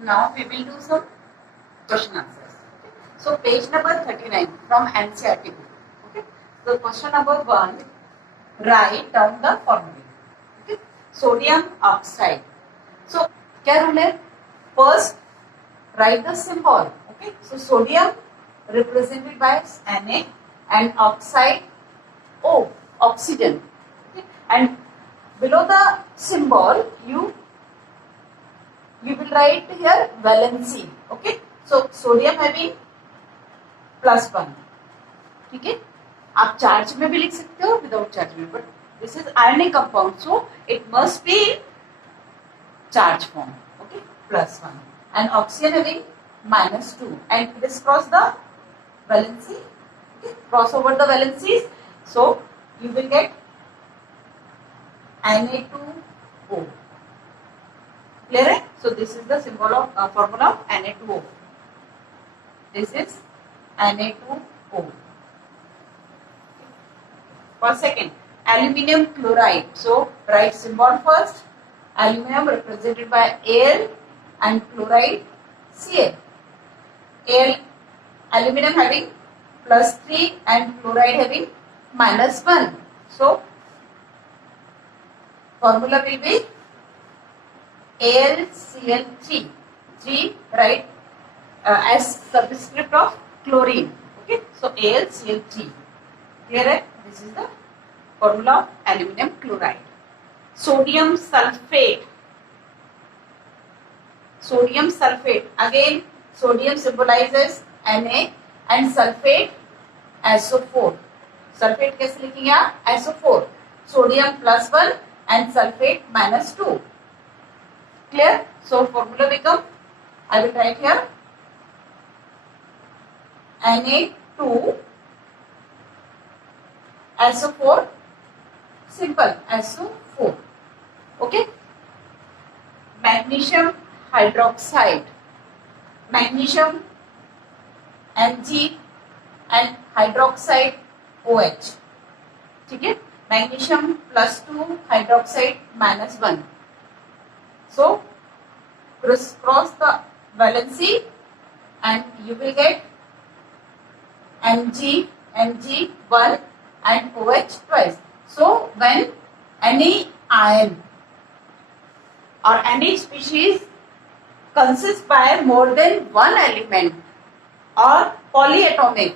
Now we will do some question answers. Okay. So page number 39 from NCERT book. Okay. So question number 1, write down the formula. Okay. Sodium oxide. So क्या rule है? First write the symbol. Okay. So sodium represented by Na and oxide O, oxygen. Okay. And below the symbol you will write here valency. Okay. So sodium having +1. ठीक है. आप charge में भी लिख सकते हो, विदाउट चार्ज में, but this is ionic compound, so it must be charge form. Okay, +1. And oxygen having -2. And crisscross the valency. Okay, cross over the valencies. So you will get Na2O. Clear है? So this is the symbol of formula of Na2O. This is Na2O. For second, aluminium chloride. So write symbol first. Aluminium represented by Al and chloride Cl. Al, aluminium having +3 and chloride having -1. So formula will be AlCl3. 3 right as subscript of chlorine. Okay, so AlCl3. Clear है? This is the formula of aluminium chloride. Sodium sulfate. Sodium sulfate. Again, sodium symbolizes Na and sulfate SO4. Sulfate कैसे लिखेंगे आप? SO4. Sodium +1 and sulfate -2. Clear? So formula become, I will write here Na2 SO4, simple SO4. Okay. Magnesium hydroxide. Magnesium Mg and hydroxide OH. ठीक है. Magnesium +2, hydroxide -1. So crisscross the valency and you will get Mg1 and OH twice. So when any ion or any species consists by more than one element or polyatomic,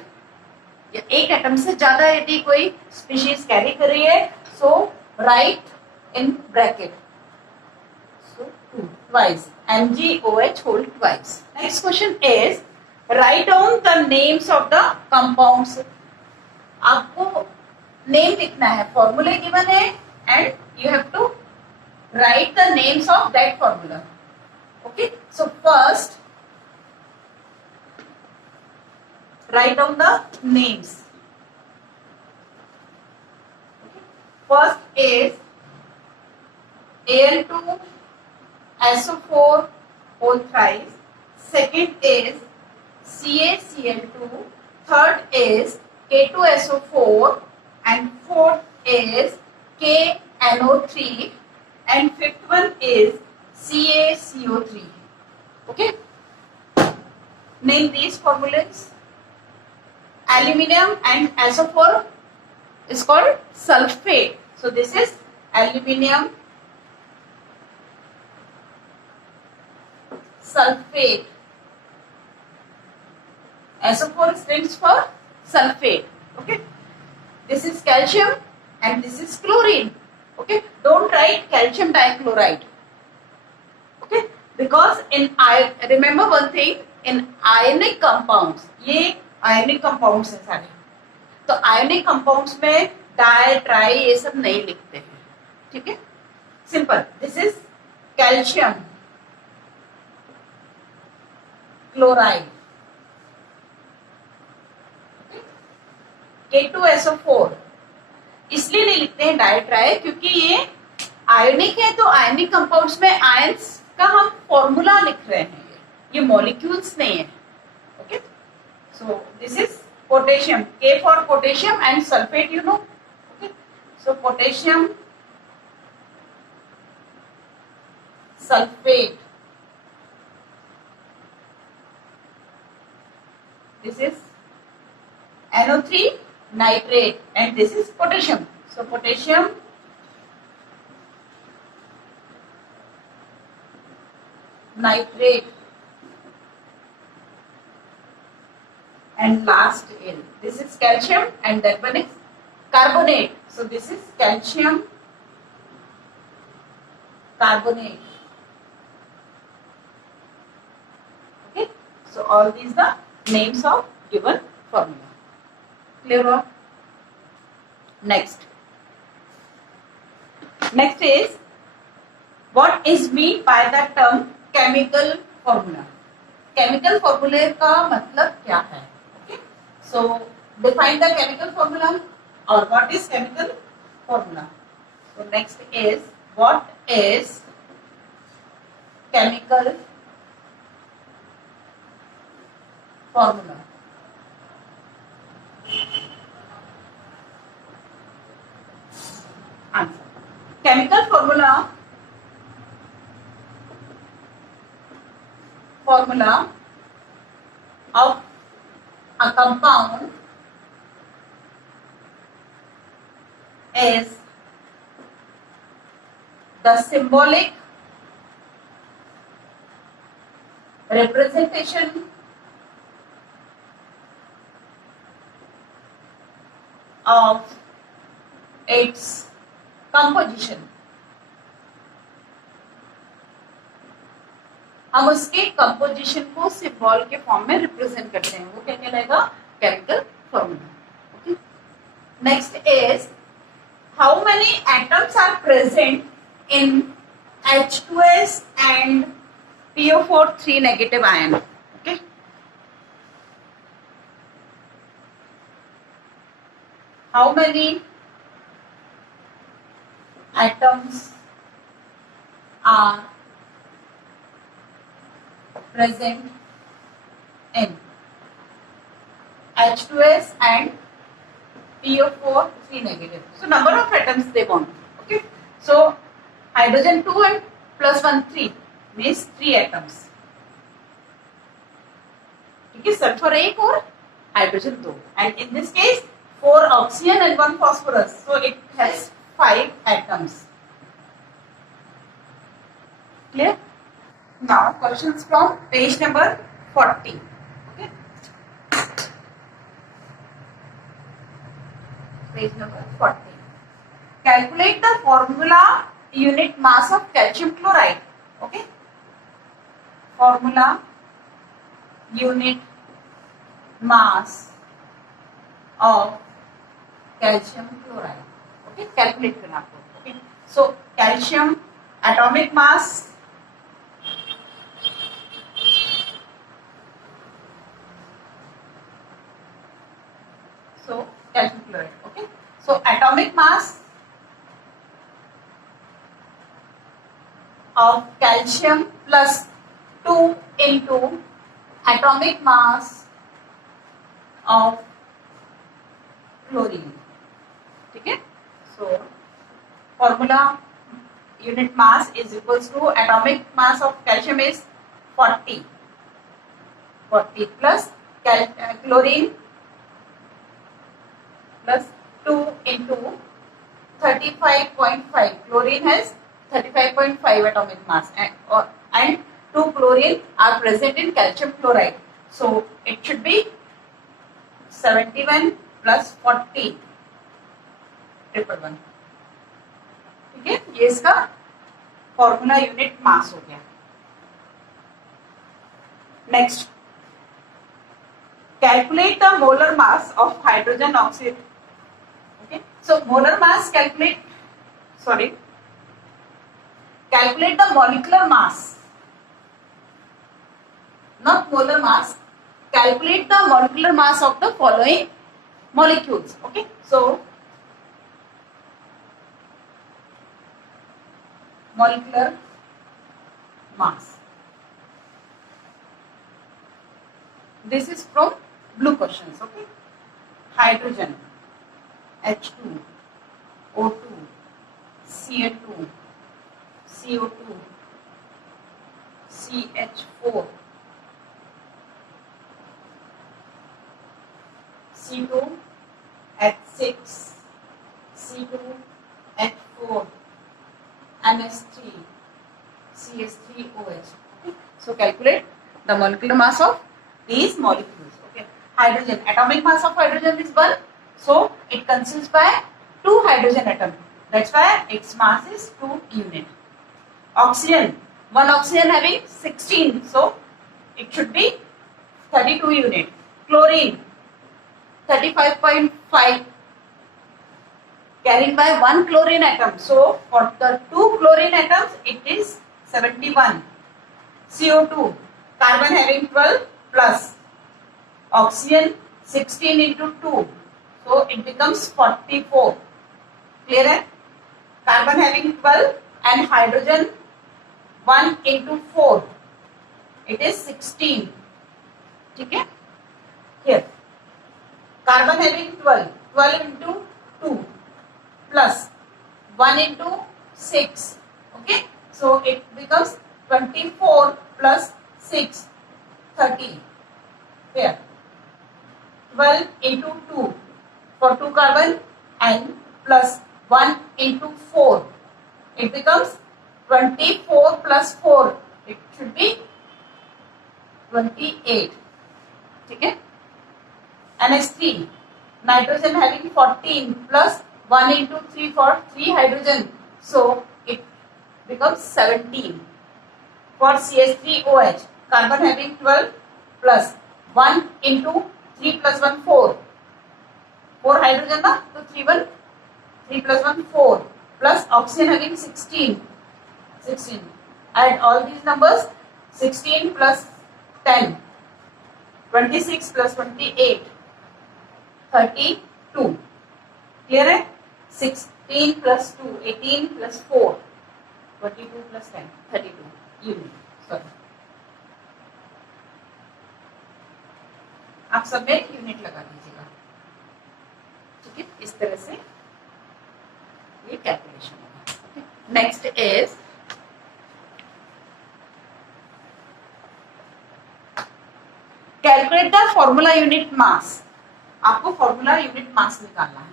या एक atom से ज्यादा यदि कोई species carry कर रही है, so right in bracket, so twice MgOH whole twice. Next question is write down the names of the compounds. आपको नेम लिखना है, फॉर्मूले गिवन है and you have to write the names of that formula. Okay, so first write down the names. Okay. First is Al2 SO4 whole thrice. Second is CaCl2. Third is K2SO4 and fourth is KNO3 and fifth one is CaCO3. Okay, name these formulas. Aluminium and SO4 is called sulfate, so this is aluminium sulfate. SO4 stands for sulfate. Okay, this is calcium and this is chlorine. Okay, don't write calcium dichloride. Okay, because in remember one thing, in ionic compounds, ये ionic compounds है सारे, तो ionic compounds में di tri ये सब नहीं लिखते हैं. ठीक है, simple. This is calcium chloride. K2SO4 इसलिए नहीं लिखते हैं डाई ट्राई, क्योंकि ये आयनिक है, तो आयनिक कंपाउंड्स में आयंस का हम फॉर्मूला लिख रहे हैं, ये मॉलिक्यूल्स नहीं है. Okay, so this is potassium, K for potassium and sulphate, you know. Okay, so potassium sulphate. this is NO3 nitrate and this is potassium. So potassium nitrate and last L. This is calcium and that one is carbonate. So this is calcium carbonate. Okay. So all these the names of given formula. Clear or? Next is what is meant by the term chemical formula. Chemical formula का मतलब क्या है? Okay. So define the chemical formula or what is chemical formula. So next is what is chemical formula. Answer. Chemical formula of a compound is the symbolic representation of its composition. हम उसके composition को symbol के form में represent करते हैं, वो क्या कहलाएगा? Chemical formula. Okay. Next is how many atoms are present in H2S and PO4 3 negative ion. Okay. How many atoms are present in H2S and PO4 3 negative. So number of atoms they want. Okay. So hydrogen 2 and plus 1 3 means 3 atoms. Okay. Sulfur 1 और hydrogen 2. And in this case 4 oxygen and 1 phosphorus. So it has 5 atoms. Clear? Now questions from page number 40. Okay. Page number 40. Calculate the formula unit mass of calcium chloride. Okay. Formula unit mass of calcium chloride. Okay. Calculate करना आपको. Okay. So calcium atomic mass calcium chloride. Okay. So atomic mass of calcium plus 2 into atomic mass of chlorine. ठीक है. So formula unit mass is equals to atomic mass of calcium is 40 plus chlorine plus 2 into 35.5. Chlorine has 35.5 atomic mass and 2 chlorine are present in calcium chloride. So it should be 71 plus 40 triple 1. ठीक है. ये इसका formula unit मास हो गया. Next calculate the molar mass of hydrogen oxide. Okay. So molar mass calculate the molecular mass, not molar mass. Calculate the molecular mass of the following molecules. Okay. So molecular mass. This is from blue questions. Okay. Hydrogen H2, O2, Ca2, CO2, CH4, OH. Okay? So calculate the molecular mass of these molecules. Okay. Hydrogen, atomic mass of hydrogen is 1. So it consists by 2 hydrogen atoms. That's why its mass is 2 unit. Oxygen, one oxygen having 16. So it should be 32 unit. Chlorine, 35.5 carried by 1 chlorine atom. So for the 2 chlorine atoms it is 71. CO2, carbon having 12 plus oxygen 16 into 2. So it becomes 44. Clear hai? Carbon having 12 and hydrogen 1 into 4. It is 16. Okay? Here. Carbon having 12. 12 into 2 plus 1 into 6. Okay? So it becomes 24 plus 6. 30. Here. 12 into 2 for 2 carbon and plus 1 into 4. It becomes 24 plus 4. It should be 28. Okay? NH3. Nitrogen having 14 plus 1 into 3 for 3 hydrogen. So it becomes 17. For CH3OH, carbon having 12 plus 1 into 3 plus 1 4. 4 hydrogen na? So 3 plus 1 4 plus oxygen having 16. 16. Add all these numbers. 16 plus 10. 26 plus 28. 32. Clear hai? 16 plus 2. 18 plus 4. 22 plus 10. 32. Unit. Sorry. आप सब में unit लगा दीजिएगा. ठीक है, इस तरह से ये कैलकुलेशन होगा. Next is calculate the formula unit मास. आपको फॉर्मूला यूनिट मास निकालना है.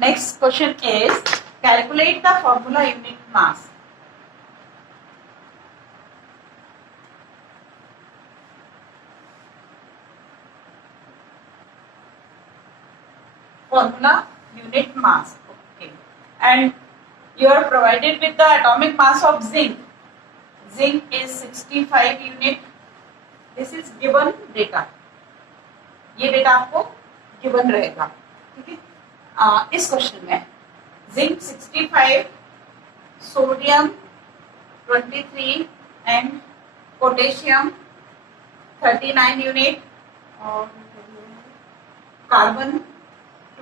Next question is calculate the formula unit mass. Formula unit mass. Okay. And you are provided with the atomic mass of zinc. Zinc is 65 unit. This is given data. ये data आपको given रहेगा. ठीक है. इस question में zinc 65, sodium 23 and potassium 39 unit और carbon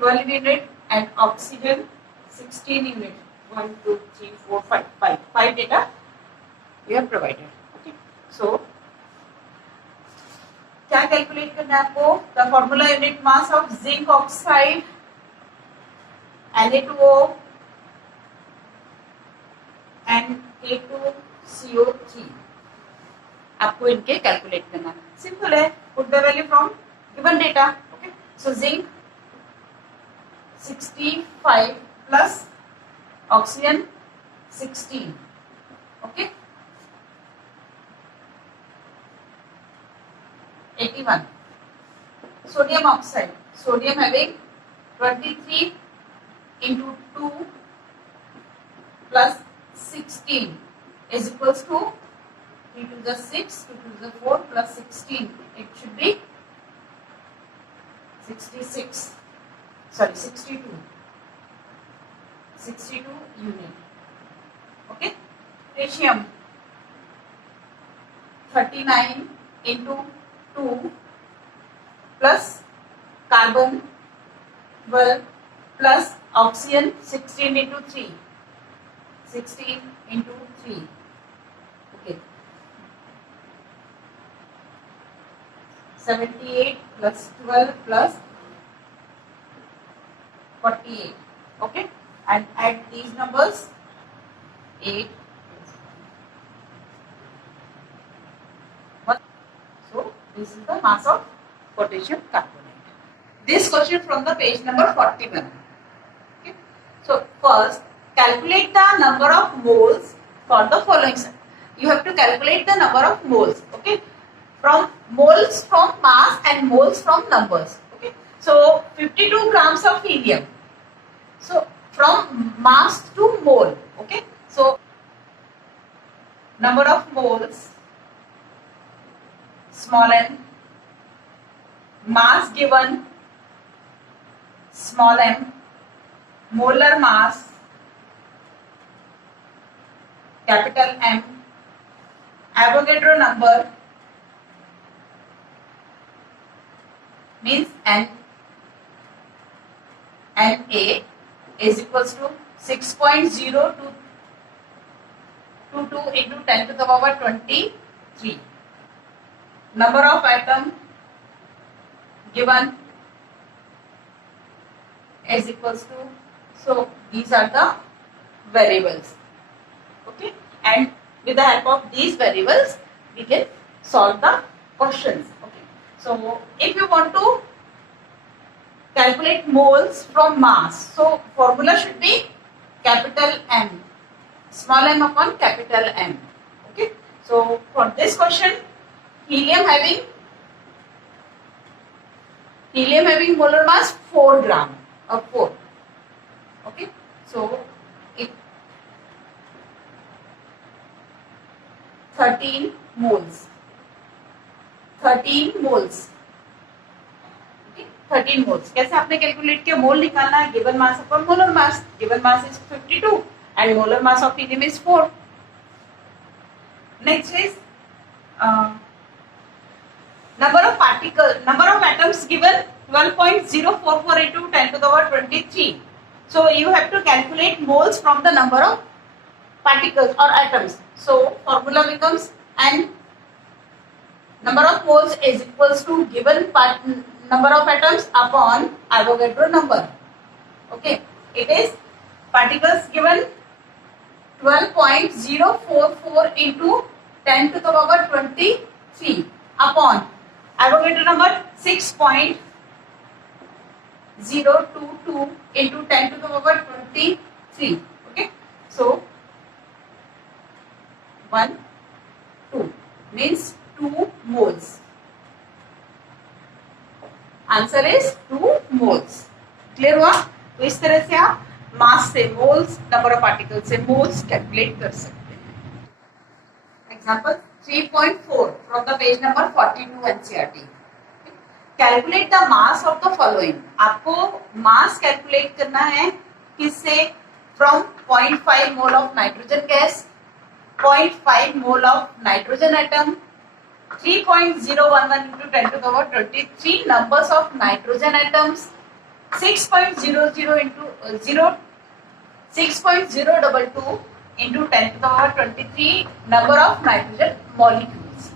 12 unit and oxygen 16 unit. 1 2 3 4 5 5 data you have provided. Okay. So क्या calculate करना है आपको? The formula unit mass of zinc oxide Na2O and A2CO3. आपको इनके कैलकुलेट करना है. सिंपल है. Put the value from given data. Okay. So zinc 65 plus oxygen 16. Okay. 81. Sodium oxide. Sodium having 23 into 2 plus 16 is equals to 3 to the 6, 2 to the 4 plus 16. It should be 66. Sorry, 62. 62 unit. Okay. Potassium 39 into 2 plus carbon 12 plus oxygen 16 into 3. 16 into 3. Okay. 78 plus 12 plus 48. Okay. And add these numbers. 8. So this is the mass of potassium carbonate. this question from the page number 41. Okay. So first, calculate the number of moles for the following. You have to calculate the number of moles. Okay, from moles from mass and moles from numbers. Okay, so 52 grams of helium. So from mass to mole. Okay, so number of moles, small n, mass given, small m, molar mass, capital M, Avogadro number means N, Na is equals to 6.0222 into 10 to the power 23. Number of atom given is equals to, so these are the variables. Okay, and with the help of these variables we can solve the questions. Okay, so if you want to calculate moles from mass, so formula should be capital M, small m upon capital M. Okay, so for this question, helium having molar mass 4 gram or 4. Okay, so it 13 moles. 13 moles. Okay, 13 moles. कैसे आपने calculate किया? मोल निकालना है, given mass upon molar mass. Given mass is 52 and molar mass of helium is 4. Next is number of atoms given 12.044 into 10 to the power 23. So you have to calculate moles from the number of particles or atoms. So formula becomes N, number of moles is equals to given number of atoms upon Avogadro number. Okay, it is particles given 12.044 into 10 to the power 23 upon Avogadro number 6.022 into 10 to the power 23. Okay, so 1, 2 means 2 moles. Answer is 2 moles. Clear हुआ? तो इस तरह से आप मास से moles, number of particle से moles calculate कर सकते हैं. Example 3.4 from the page number 42 NCERT. Calculate the mass of the following. आपको मास कैलकुलेट करना है किससे? From 0.5 mole of nitrogen gas, 0.5 mole of nitrogen atom, 3.011 into 10 to the power 23 numbers of nitrogen atoms, 6.00 into 6.022 into 10 to the power 23 number of nitrogen molecules.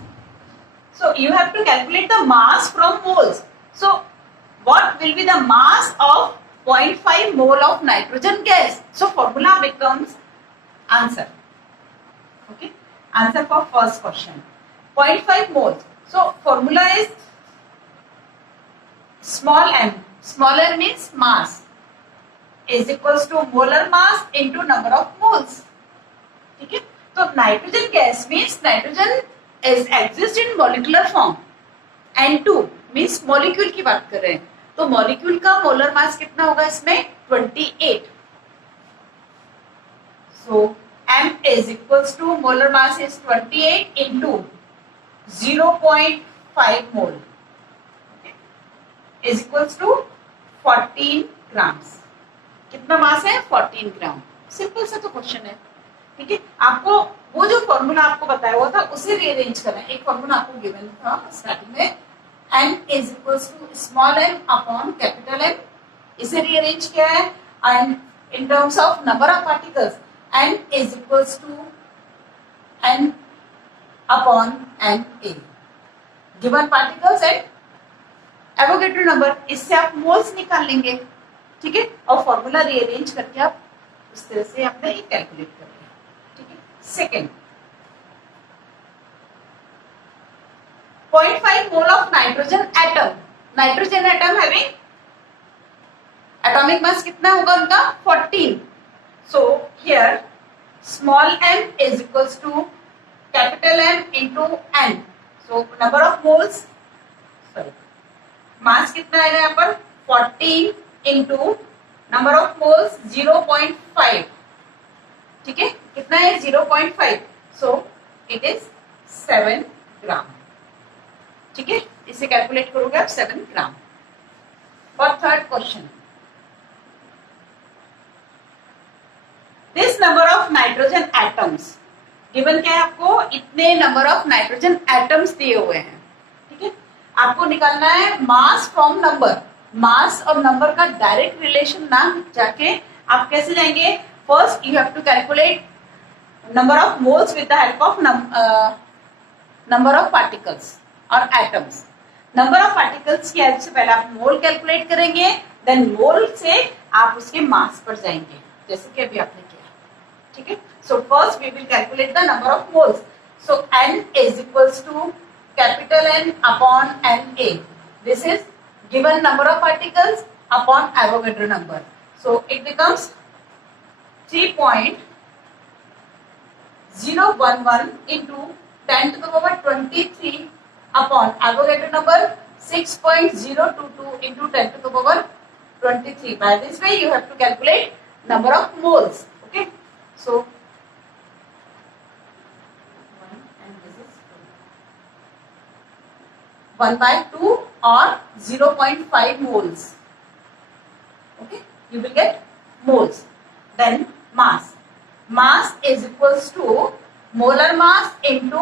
So you have to calculate the mass from moles. So what will be the mass of 0.5 mole of nitrogen gas? So formula becomes answer. Okay, answer for first question 0.5 moles. So formula is small m. Small m means mass is equals to molar mass into number of moles. ठीक है, तो nitrogen gas means nitrogen is exist in molecular form. N2 means molecule की बात कर रहे हैं, तो molecule का molar mass कितना होगा इसमें? 28. So M is equals to molar mass is 28 into 0.5 mole, okay, is equals to 14 grams. कितना मास है? 14 ग्राम. सिंपल सा तो क्वेश्चन है. ठीक है, आपको वो जो फॉर्मूला आपको बताया हुआ था उसे रीअरेंज करना है. एक फॉर्मूला आपको गिवन था स्टार्टिंग में, n is equals to small m upon capital M. इसे रीअरेंज किया है and in terms of number of particles n is equals to n upon Na. Given particles and Avogadro number, इससे आप moles निकाल लेंगे. ठीक है, और फॉर्मूला रीअरेंज करके आप उस तरह से आपने ये कैलकुलेट कर लिया. ठीक है, second 0.5 mole of nitrogen atom. Nitrogen atom having atomic mass कितना होगा उनका 14. So here small m is equals to capital M into n. So number of moles, sorry, mass कितना आएगा यहाँ पर 14 इंटू नंबर ऑफ मोल्स 0.5. ठीक है, कितना है 0.5. सो इट इज 7 ग्राम. ठीक है, इसे कैलकुलेट करोगे आप 7 ग्राम. और third question, this number of nitrogen atoms given. क्या है आपको, इतने नंबर ऑफ नाइट्रोजन एटम्स दिए हुए हैं. ठीक है, आपको निकालना है मास फ्रॉम नंबर. मास और नंबर का डायरेक्ट रिलेशन ना जाके आप कैसे जाएंगे, first you have to calculate number of moles with the help of number of particles और atoms. number of particles की हेल्प से पहले आप मोल कैलकुलेट करेंगे, देन मोल से आप उसके मास पर जाएंगे, जैसे कि अभी आपने किया. ठीक है, so first we will calculate the number of moles. So n is equals to capital N upon Na. This is given number of particles upon Avogadro number. So it becomes 3.011 into 10 to the power 23 upon Avogadro number 6.022 into 10 to the power 23. By this way, you have to calculate number of moles. Okay, so 1 and this is 1 by 2 or 0.5 moles. Okay, you will get moles. Then mass. Mass is equals to molar mass into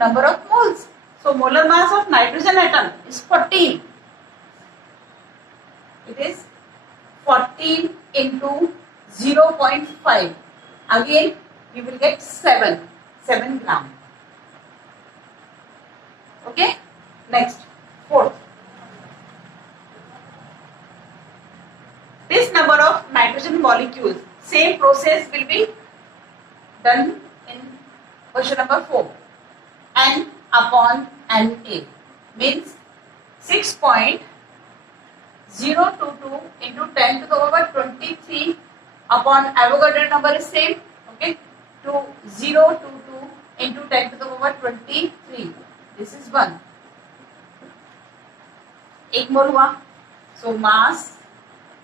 number of moles. So molar mass of nitrogen atom is 14. It is 14 into 0.5. Again you will get 7 gram. Okay, next, fourth. This number of nitrogen molecules, same process will be done in question number 4. N upon Na means 6.022 into 10 to the power 23 upon Avogadro number is same. Okay, to 022 into 10 to the power 23. This is 1. एक मोल हुआ. So mass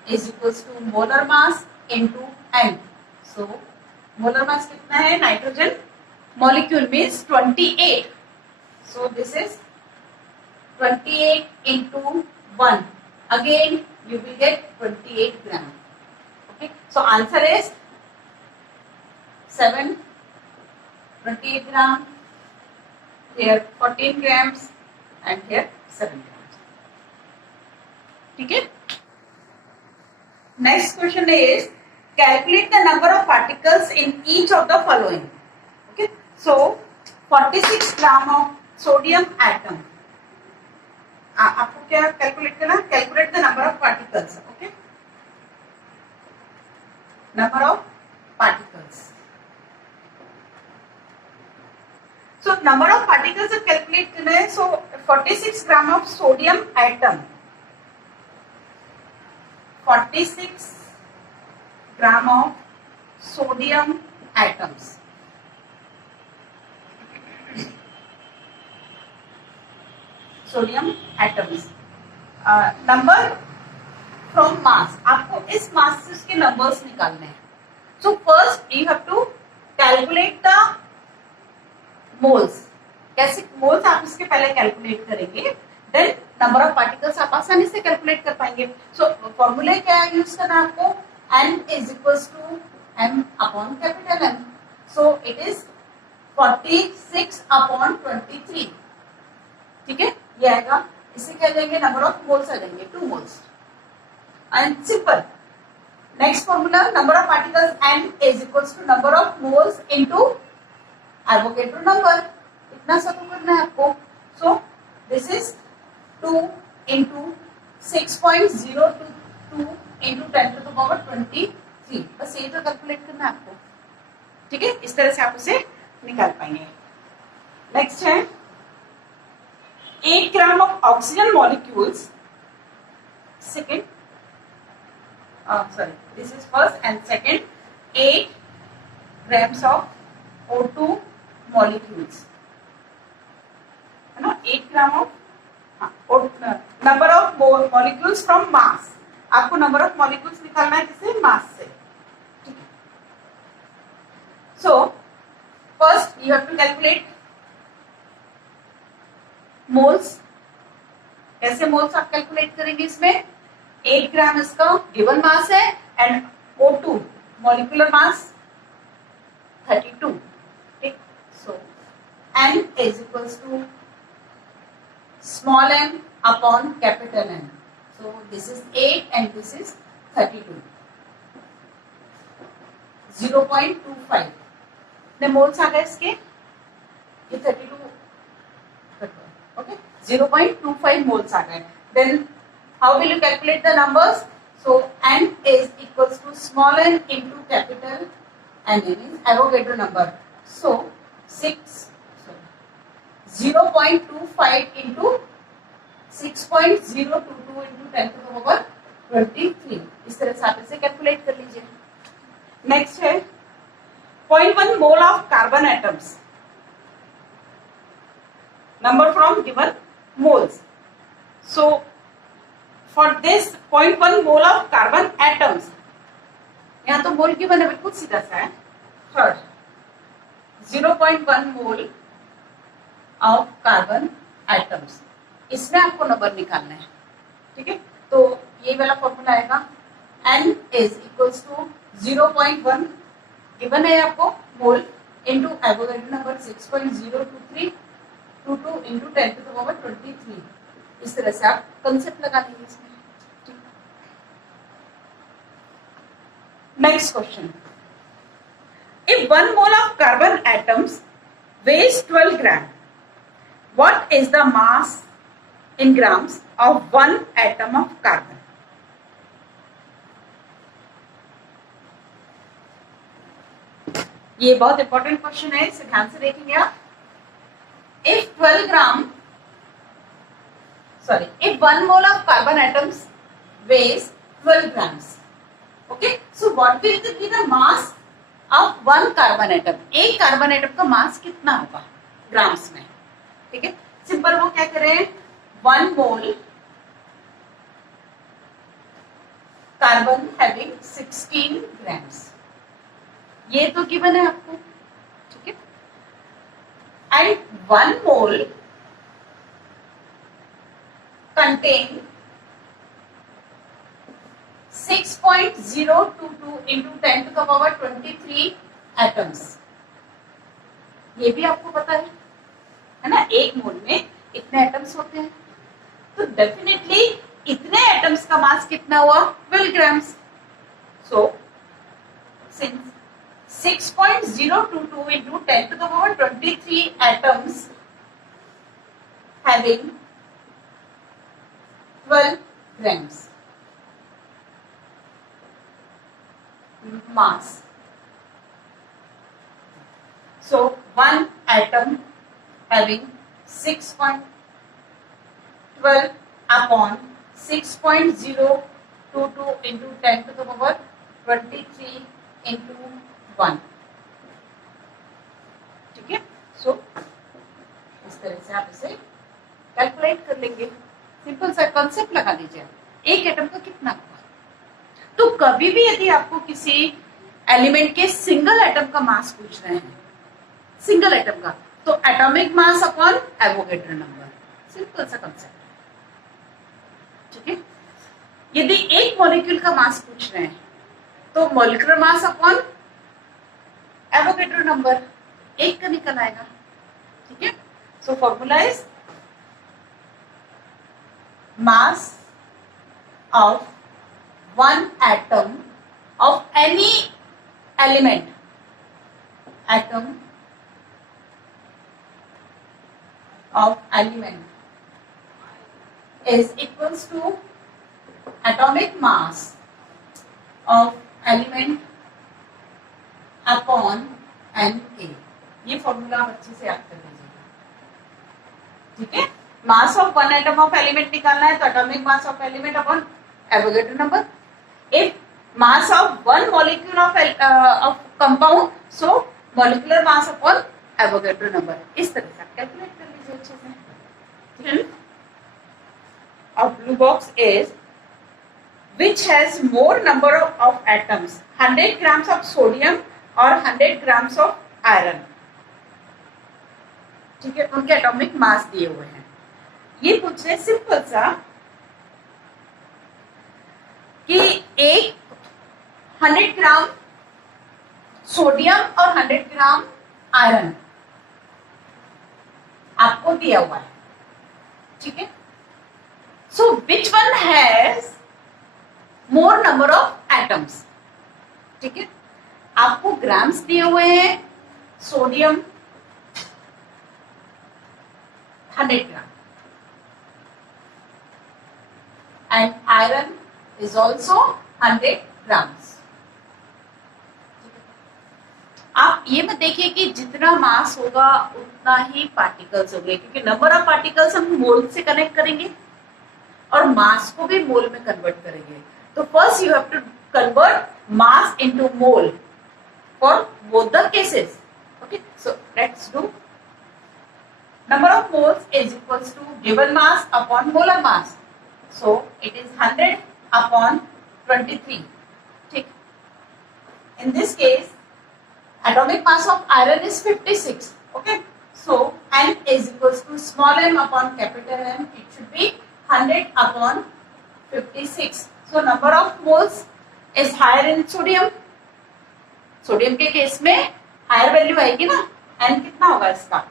is equals to molar mass into N. So molar mass कितना है, nitrogen molecule means 28. So this is 28 into 1. Again you will get 28 gram. Okay, so answer is 28 gram. Here 14 grams and here 7 grams. ठीक है, next question is calculate the number of particles in each of the following. Okay, so 46 gram of sodium atom. आपको क्या calculate करना, calculate the number of particles. Okay, number of particles. So number of particles calculate करना है. सो 46 gram of sodium atom, 46 gram of sodium atoms. Sodium atoms. Number from mass. आपको इस मास से उसके numbers निकालने हैं. So first you have to calculate the moles. कैसे moles आप इसके पहले कैलकुलेट करेंगे, देन नंबर ऑफ पार्टिकल्स आप आसानी से कैलकुलेट कर पाएंगे. सो फॉर्मूला क्या यूज करना है आपको, N is equals to M upon capital M. So it is 46 upon 23. ठीक है, ये आएगा. इससे क्या देंगे, नंबर ऑफ मोल्स आ जाएंगे 2 moles. And simple. Next formula, number of particles N is equals to number of moles into Avogadro number. इतना सा तो करना है आपको. So this is 2 into 6.022 into 10 to the power 23. बस ये तो कैलकुलेट करना है आपको. ठीक है, इस तरह से आप उसे निकाल पाएंगे. नेक्स्ट है 8 gram of oxygen molecules. Second, sorry, this is first, and second 8 grams of O2 molecules, है ना, 8 gram of number of molecules from mass. आपको नंबर ऑफ मॉलिक्यूल्स निकालना है किससे? मास से. ठीक है. So first you have to calculate moles. कैसे मोल्स आप कैलकुलेट करेंगे? इसमें 8 ग्राम इसका गिवन मास है एंड O2 मॉलिक्यूलर मास 32. ठीक. सो n is equals to small m upon capital N. So this is 8 and this is 32. 0.25 ने मोल्स आ गए इसके. ये 32. Okay, 0.25 moles are there. Then how will you calculate the numbers? So n is equals to small n into capital N is Avogadro number. So 0.25 into 6.022 into 10 to the power 23. इस तरह से आप इसे calculate कर लीजिए. Next है 0.1 mole of carbon atoms. Number from given moles. So for this 0.1 mole of carbon atoms, यहाँ तो मोल given है, बिल्कुल सीधा सा है. Third 0.1 mole of carbन atoms. इसमें आपको नंबर निकालना है. ठीक है. तो ये वाला फॉर्मूला आएगा n is equals to 0.1 given है आपको मोल into Avogadro number 6.023 22 into 10 to the power 23. इस तरह से आप कंसेप्ट लगा लेंगे इसमें. Next question. If 1 mole of carbon atoms weighs 12 gram, what is the mass in grams of 1 atom of carbon? ये बहुत इंपॉर्टेंट क्वेश्चन है, इसे ध्यान से देखेंगे आप. If 1 mole of carbon atoms weighs 12 grams, okay, so what will be the mass of 1 carbon atom? एक carbon atom का मास कितना होगा ग्राम्स में? ठीक है. सिंपल वो क्या करें, 1 मोल कार्बन हैविंग 16 ग्राम्स, ये तो गिवन है आपको. ठीक है. And 1 mole contain 6.022 into 10 to the power 23 atoms. ये भी आपको पता है ना. एक मोल में इतने एटम्स होते हैं, तो डेफिनेटली इतने एटम्स का मास कितना हुआ? 12 grams. So since 6.022 into 10 to the power 23 atoms having 12 grams mass. So 1 atom having 6.12 upon 6.022 into 10 to the power 23 into 1. ठीक है. सो इस तरह से आप इसे कैलकुलेट कर लेंगे. सिंपल सा कंसेप्ट लगा लीजिए. एक एटम का कितना होगा? तो कभी भी यदि आपको किसी एलिमेंट के सिंगल एटम का मास पूछ रहे हैं, सिंगल एटम का, तो atomic mass upon Avogadro number. Simple सा कंसेप्ट. ठीक है. यदि एक मॉलिक्यूल का मास पूछ रहे हैं तो molecular mass upon Avogadro number एक का निकल आएगा. ठीक है. So formula is mass of 1 atom of any element, atom of element is equals to atomic mass of element upon Na. ये फॉर्मूला आप अच्छे से याद कर लीजिएगा. ठीक है. Mass of 1 atom of element निकालना है तो atomic mass of element upon Avogadro number. If mass of one molecule of compound, so molecular mass upon Avogadro number. इस तरह से आप कैलकुलेट कर लीजिए अच्छे से. Of blue box is which has more number of atoms, 100 grams of sodium or 100 grams of iron. ठीक है, उनके एटॉमिक मास दिए हुए हैं. ये पूछ रहे सिंपल सा कि एक 100 ग्राम सोडियम और 100 ग्राम आयरन आपको दिया हुआ है. ठीक है, so which one has more number of atoms. ठीक है, आपको ग्राम्स दिए हुए हैं. Sodium 100 gram and iron is also 100 grams. आप ये मत देखिए कि जितना मास होगा उतना ही पार्टिकल्स होंगे, क्योंकि नंबर ऑफ पार्टिकल्स हम मोल से कनेक्ट करेंगे और मास को भी मोल में कन्वर्ट करेंगे. तो first you have to convert mass into mole for both the cases. Okay, so let's do. Number of moles is equals to given mass upon molar mass. So it is 100 upon 23. ठीक. In this case, atomic mass of iron is 56. Okay. So n is equals to small m upon capital M. It should be 100 upon 56. So number of moles is higher in sodium. Sodium के case में higher value आएगी ना. n कितना होगा इसका?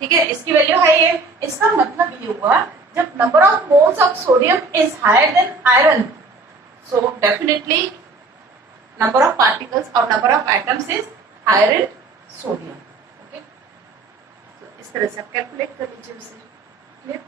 ठीक है, इसकी वैल्यू हाई है. इसका मतलब ये हुआ जब number of moles of sodium is higher than iron, so definitely number of particles or number of atoms is higher in sodium. Okay, so इस तरह से आप कैलकुलेट कर लीजिए उसे. क्लियर?